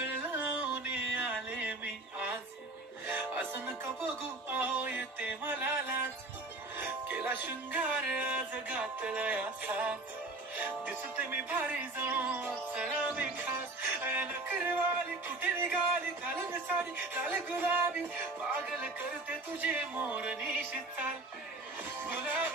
लावून आले मी आज. असं नका बघू अहो येते मला लाज. केला शृंगार आज घातलाय साज. दिसते मी भारी जणू चला मी खास. नखरवाली कुठे निघाली घालून साडी लाल गुलाबी. पागल करते तुझे मोरनीशी चाल. गुलाबी